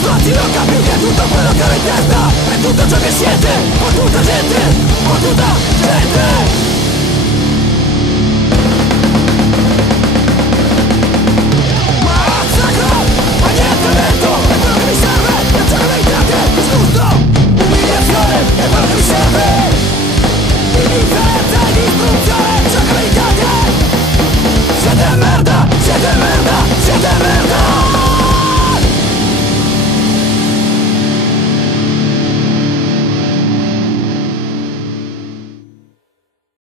Sbatti non capi che tutto quello che ho in testa è tutto ciò che siete, o tutta gente, o tutta gente.